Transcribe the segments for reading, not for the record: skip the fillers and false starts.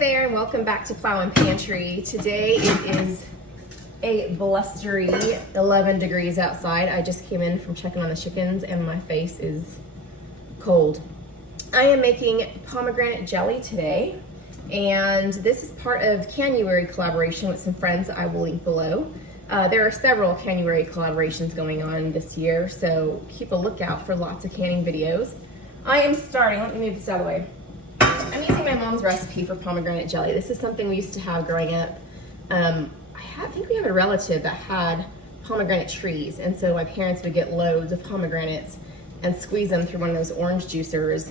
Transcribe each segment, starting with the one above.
there, and welcome back to Plow and Pantry. Today it is a blustery 11 degrees outside. I just came in from checking on the chickens and my face is cold. I am making pomegranate jelly today, and this is part of Canuary collaboration with some friends I will link below. There are several Canuary collaborations going on this year, so keep a lookout for lots of canning videos. I am starting, let me move this out of the way. I'm using my mom's recipe for pomegranate jelly. This is something we used to have growing up. I think we have a relative that had pomegranate trees, and so my parents would get loads of pomegranates and squeeze them through one of those orange juicers.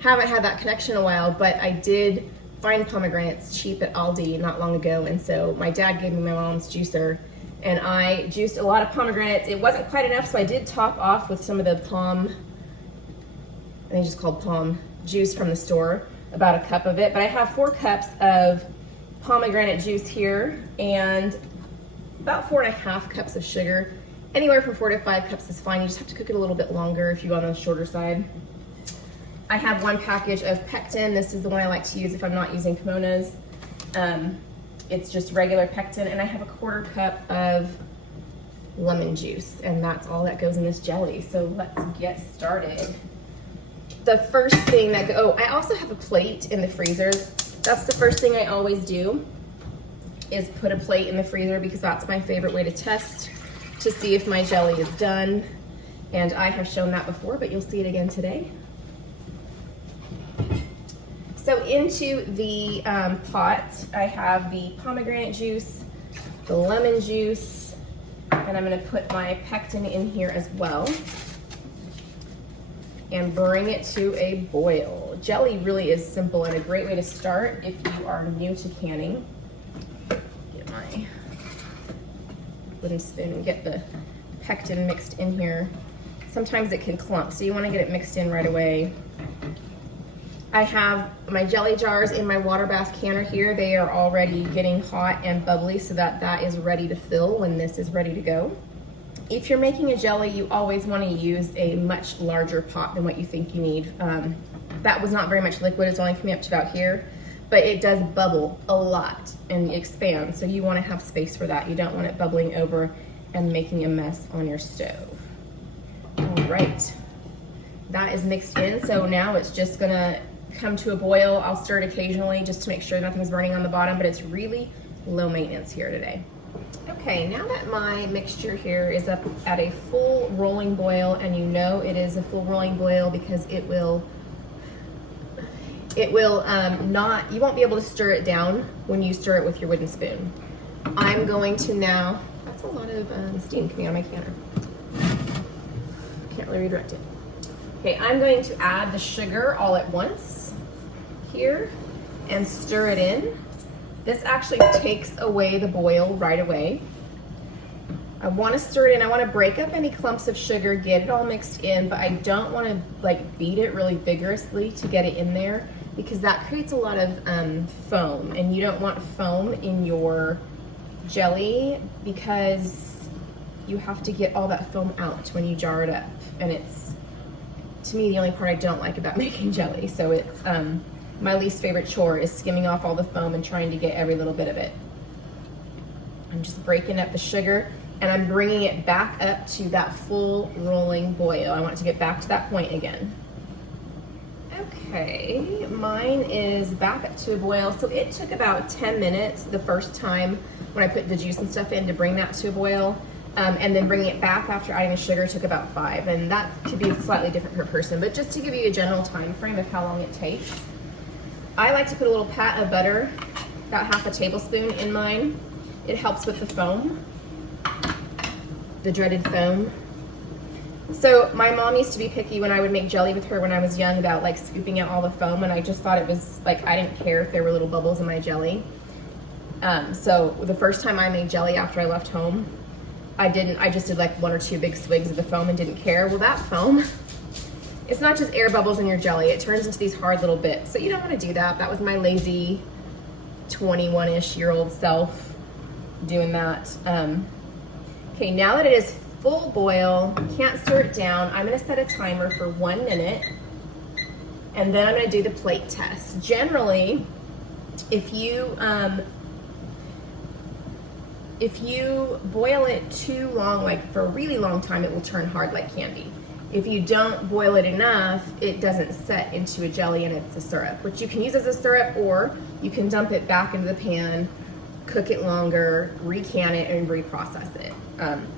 Haven't had that connection in a while, but I did find pomegranates cheap at Aldi not long ago, and so my dad gave me my mom's juicer, and I juiced a lot of pomegranates. It wasn't quite enough, so I did top off with some of the I think it's just called Pom juice from the store, about a cup of it. But I have 4 cups of pomegranate juice here and about 4.5 cups of sugar. Anywhere from 4 to 5 cups is fine. You just have to cook it a little bit longer if you go on the shorter side. I have 1 package of Pectin. This is the one I like to use if I'm not using kimonos. It's just regular Pectin, and I have a 1/4 cup of lemon juice, and that's all that goes in this jelly. So let's get started. The first thing that I also have a plate in the freezer. That's the first thing I always do, is put a plate in the freezer, because that's my favorite way to test to see if my jelly is done. And I have shown that before, but you'll see it again today. So into the pot, I have the pomegranate juice, the lemon juice, and I'm gonna put my Pectin in here as well, and bring it to a boil. Jelly really is simple and a great way to start if you are new to canning. Get my wooden spoon and get the Pectin mixed in here. Sometimes it can clump, so you want to get it mixed in right away. I have my jelly jars in my water bath canner here. They are already getting hot and bubbly, so that is ready to fill when this is ready to go. If you're making a jelly, you always want to use a much larger pot than what you think you need. That was not very much liquid. It's only coming up to about here, but it does bubble a lot and expand, so you want to have space for that. You don't want it bubbling over and making a mess on your stove. All right, that is mixed in, so now it's just gonna come to a boil. I'll stir it occasionally just to make sure nothing's burning on the bottom, but it's really low maintenance here today. Okay, now that my mixture here is up at a full rolling boil, and you know it is a full rolling boil because you won't be able to stir it down when you stir it with your wooden spoon. I'm going to now, that's a lot of steam coming out of my canner. Can't really redirect it. Okay, I'm going to add the sugar all at once here and stir it in. This actually takes away the boil right away. I want to stir it in. I want to break up any clumps of sugar, get it all mixed in, but I don't want to beat it really vigorously to get it in there, because that creates a lot of foam, and you don't want foam in your jelly because you have to get all that foam out when you jar it up. And it's, to me, the only part I don't like about making jelly. So it's my least favorite chore is skimming off all the foam and trying to get every little bit of it. I'm just breaking up the sugar, and I'm bringing it back up to that full rolling boil. I want it to get back to that point again. Okay, mine is back up to a boil. So it took about 10 minutes the first time when I put the juice and stuff in to bring that to a boil. And then bringing it back after adding the sugar took about 5. And that could be slightly different per person, but just to give you a general time frame of how long it takes. I like to put a little pat of butter, about 1/2 tablespoon in mine. It helps with the foam, the dreaded foam. So my mom used to be picky when I would make jelly with her when I was young about scooping out all the foam, and I just thought it was I didn't care if there were little bubbles in my jelly. So the first time I made jelly after I left home, I just did 1 or 2 big swigs of the foam and didn't care. Well, that foam, it's not just air bubbles in your jelly, it turns into these hard little bits. So you don't want to do that. That was my lazy 21-ish-year-old self doing that. Okay, now that it is full boil, can't stir it down, I'm gonna set a timer for 1 minute, and then I'm gonna do the plate test. Generally, If you boil it too long, like for a really long time, it will turn hard like candy. If you don't boil it enough, it doesn't set into a jelly and it's a syrup, which you can use as a syrup, or you can dump it back into the pan, cook it longer, recan it, and reprocess it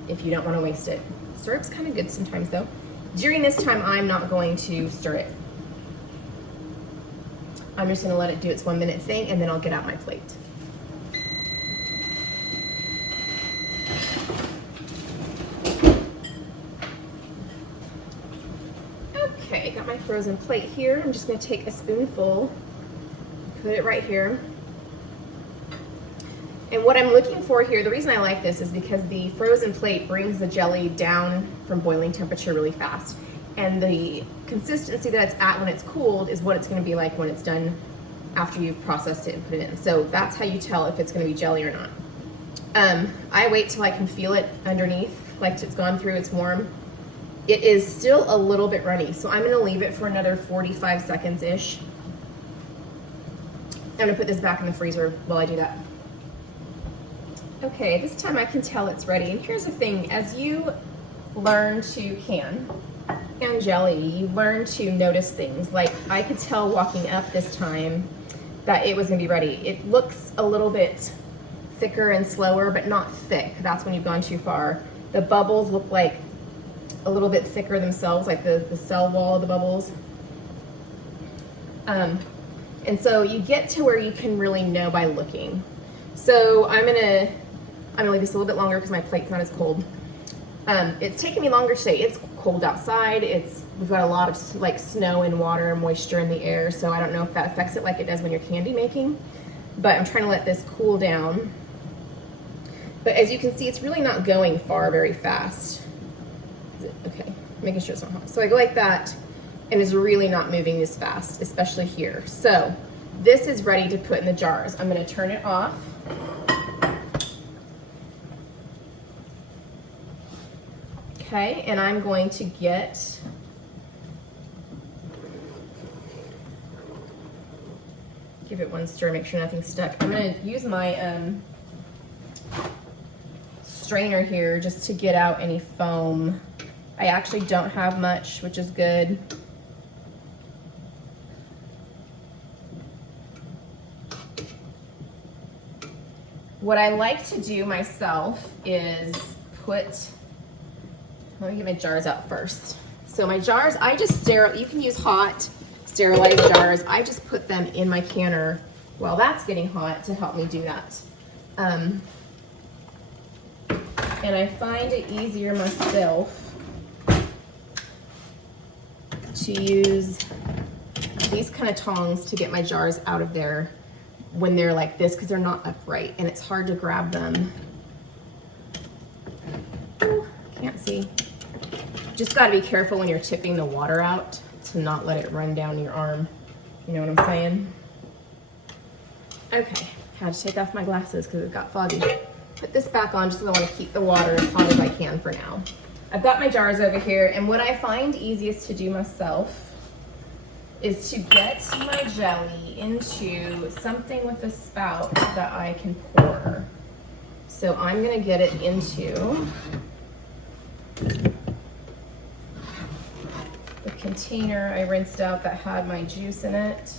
if you don't want to waste it. Syrup's kind of good sometimes though. During this time, I'm not going to stir it. I'm just going to let it do its 1 minute thing, and then I'll get out my plate. Okay, got my frozen plate here. I'm just going to take a spoonful, put it right here. And what I'm looking for here, the reason I like this is because the frozen plate brings the jelly down from boiling temperature really fast. And the consistency that it's at when it's cooled is what it's going to be like when it's done after you've processed it and put it in. So that's how you tell if it's going to be jelly or not. I wait till I can feel it underneath, like it's gone through, it's warm. It is still a little bit runny, so I'm going to leave it for another 45 seconds-ish. I'm going to put this back in the freezer while I do that. Okay, this time I can tell it's ready. And here's the thing, as you learn to can and jelly, you learn to notice things. Like I could tell walking up this time that it was gonna be ready. It looks a little bit thicker and slower, but not thick. That's when you've gone too far. The bubbles look like a little bit thicker themselves, like the cell wall of the bubbles. And so you get to where you can really know by looking. So I'm gonna leave this a little bit longer because my plate's not as cold. It's taking me longer today. It's cold outside. We've got a lot of like snow and water and moisture in the air, so I don't know if that affects it like it does when you're candy making, but I'm trying to let this cool down. But as you can see, it's really not going far very fast. Okay, making sure it's not hot. So I go like that, and it's really not moving as fast, especially here. So this is ready to put in the jars. I'm gonna turn it off. Okay, and I'm going to give it one stir, make sure nothing's stuck. I'm gonna use my strainer here just to get out any foam. I actually don't have much, which is good. What I like to do myself is let me get my jars out first. So my jars, I just you can use hot, sterilized jars. I just put them in my canner while that's getting hot to help me do that. And I find it easier myself to use these kind of tongs to get my jars out of there when they're like this, because they're not upright and it's hard to grab them. Ooh, can't see. Just got to be careful when you're tipping the water out to not let it run down your arm. You know what I'm saying? Okay, had to take off my glasses because it got foggy. Put this back on just because I want to keep the water as hot as I can for now. I've got my jars over here, and what I find easiest to do myself is to get my jelly into something with a spout that I can pour. So I'm going to get it into the container I rinsed out that had my juice in it.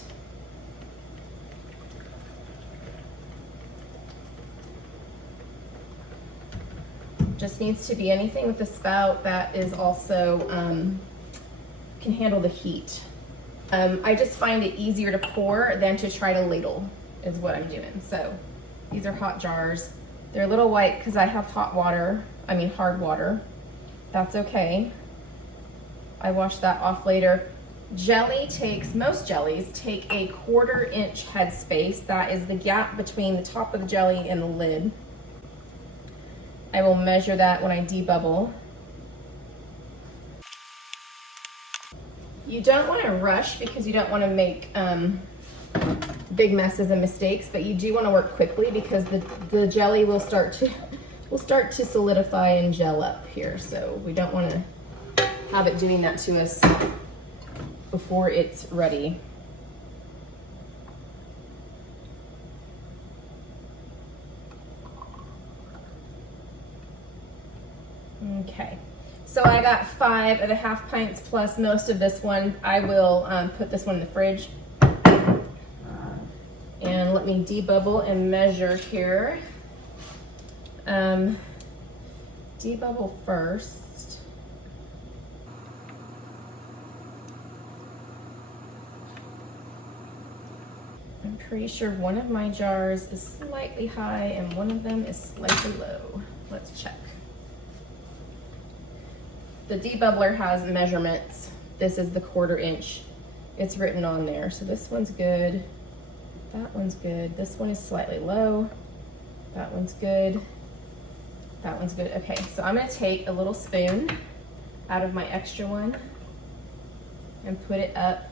Just needs to be anything with a spout that is also can handle the heat. I just find it easier to pour than to try to ladle is what I'm doing. So these are hot jars. They're a little white because I have hard water. That's okay. I wash that off later. Most jellies take a 1/4 inch headspace. That is the gap between the top of the jelly and the lid. I will measure that when I debubble. You don't want to rush because you don't want to make big messes and mistakes, but you do want to work quickly because the jelly will start to solidify and gel up here. So we don't want to have it doing that to us before it's ready. Okay, so I got 5½ pints plus most of this one. I will put this one in the fridge. And let me debubble and measure here. Debubble first. I'm pretty sure one of my jars is slightly high and one of them is slightly low. Let's check. The debubbler has measurements. This is the 1/4 inch. It's written on there. So this one's good. That one's good. This one is slightly low. That one's good. That one's good. Okay, so I'm gonna take a little spoon out of my extra one and put it up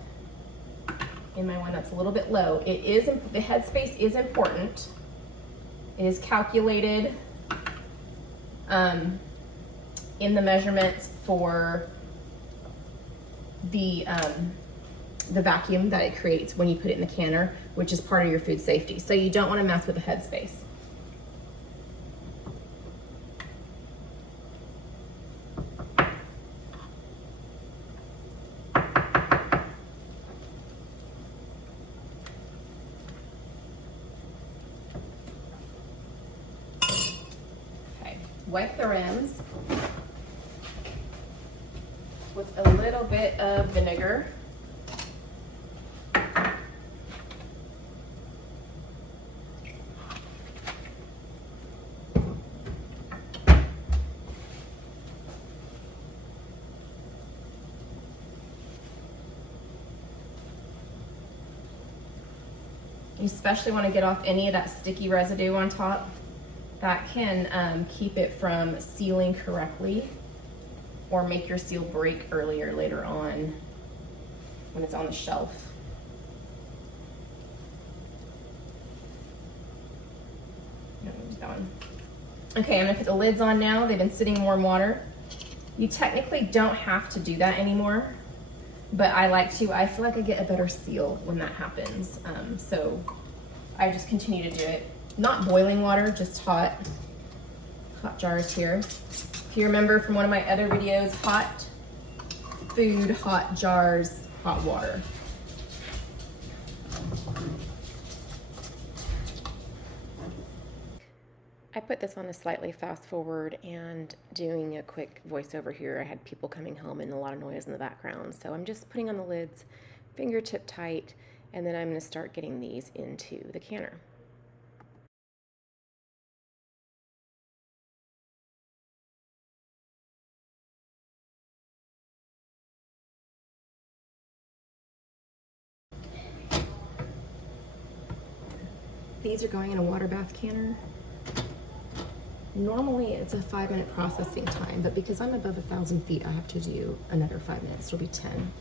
in my one that's a little bit low. It is, the headspace is important. It is calculated in the measurements for the vacuum that it creates when you put it in the canner, which is part of your food safety. So you don't want to mess with the headspace. Okay, wipe the rims with a little bit of vinegar. You especially want to get off any of that sticky residue on top. That can keep it from sealing correctly or make your seal break earlier later on when it's on the shelf. No, that one. Okay, I'm gonna put the lids on now. They've been sitting in warm water. You technically don't have to do that anymore, but I like to. I feel like I get a better seal when that happens. So I just continue to do it. Not boiling water, just hot jars here. If you remember from one of my other videos, hot food, hot jars, hot water. I put this on a slightly fast forward and doing a quick voiceover here. I had people coming home and a lot of noise in the background. So I'm just putting on the lids, fingertip tight, and then I'm gonna start getting these into the canner. These are going in a water bath canner. Normally it's a 5-minute processing time, but because I'm above 1,000 feet, I have to do another 5 minutes. It'll be 10.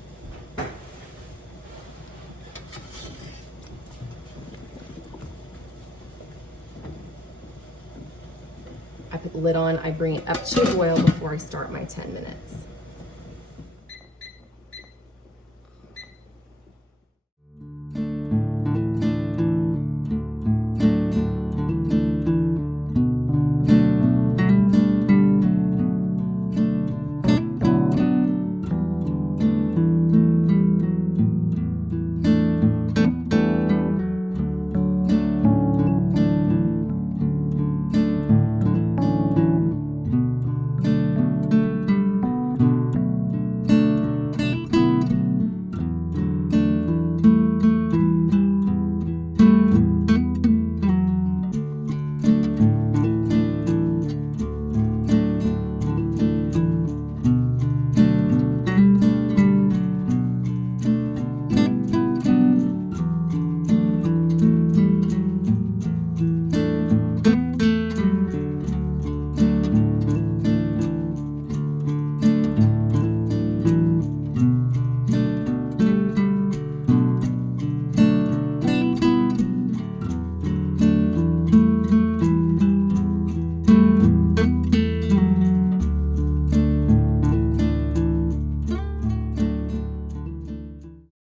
I put the lid on, I bring it up to a boil before I start my 10 minutes.